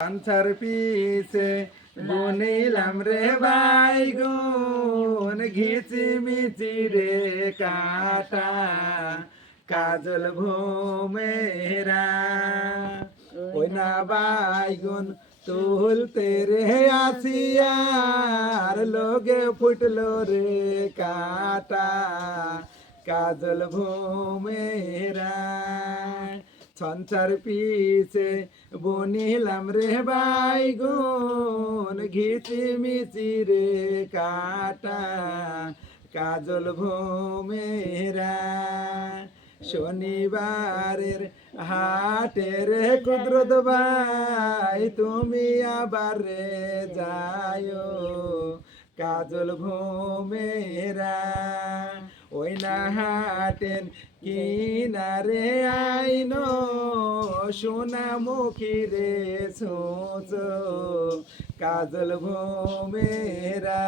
puncture পিছে বুনিলাম রে বাইগুন ঘিচি মিচি রে কাটা কাজল ঘুমেরা ওই না বাইগুন তুলতে রে আসিয়ার লোকে ফুটলো রে কাটা কাজল ঘুমেরা সঞ্চার পিছে বুনিলাম রে বাইগুন ঘিচি মিচি রে কাটা কাজল ঘুমেরা শনিবারের হাটের কুদরত ভাই তুমি আবার রে যায়ো কাজল ঘুমেরা ওই না হাটেন কিনারে আইনো সোনা মুখী রে সোচ কাজল ঘুমেরা